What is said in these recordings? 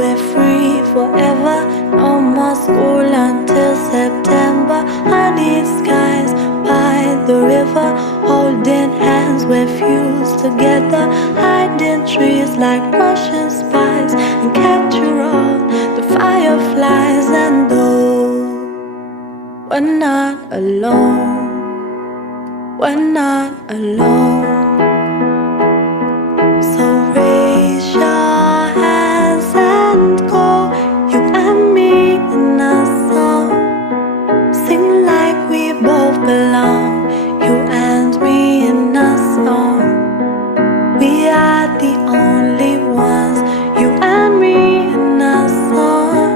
we're free forever. No more school until September. Honey skies by the river, holding hands we're fused together. Hiding trees like Russian spies, and capture all the fireflies. And though we're not alone, we're not alone. So raise your hands and go, you and me in a song. Sing like we both belong, you and me in a song. We are the only ones, you and me in a song.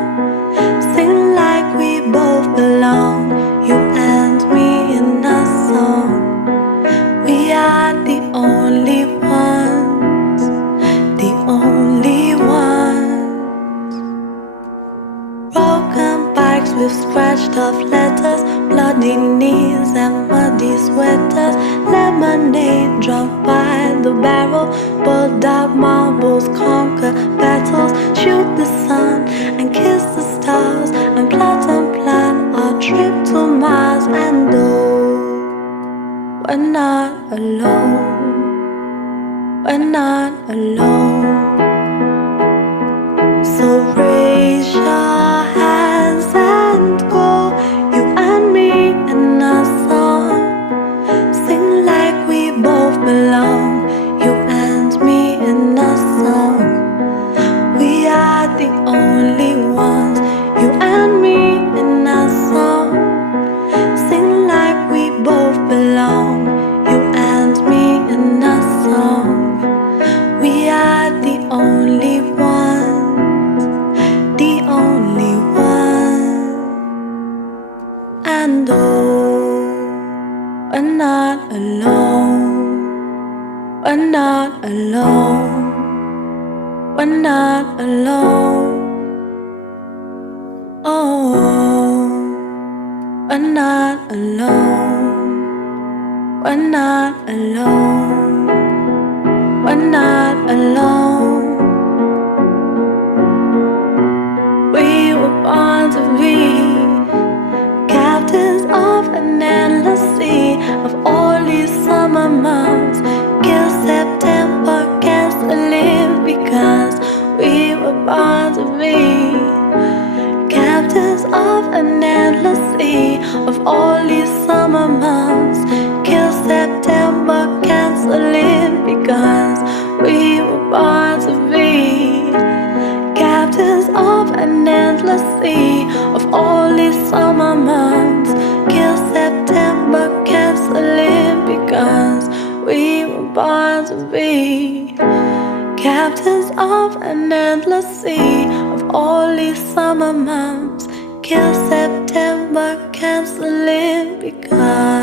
Sing like we both belong, you and me in a song. We are the only ones, the only ones. Broken bikes with scratched off letters, bloody knees and muddy sweaters. Lemonade drunk by the barrel, bulldog marbles conquer battles. Shoot the sun and kiss the stars, and plot our trip to Mars. And though we're not alone, we're not alone. So raise your hands and go, you and me in a song. Sing like we both belong, you and me in a song. We are the only ones, you and me in a song. Sing like we both belong, you and me in a song. We are the only ones, the only ones. And though we're not alone, we're not alone, we're not alone. Oh, we're not alone, we're not alone, we're not alone. We were born to be captains of an endless sea, of all these summer months. Kill September, cancel live, because we were born to be captains of an endless sea, of all these summer months. Kill September, cancel live, because we were born to be captains of an endless sea, of all these summer months. Kill September, cancel live, because we were born to be captains of an endless sea, of all these summer months. Kill September, cancel live, because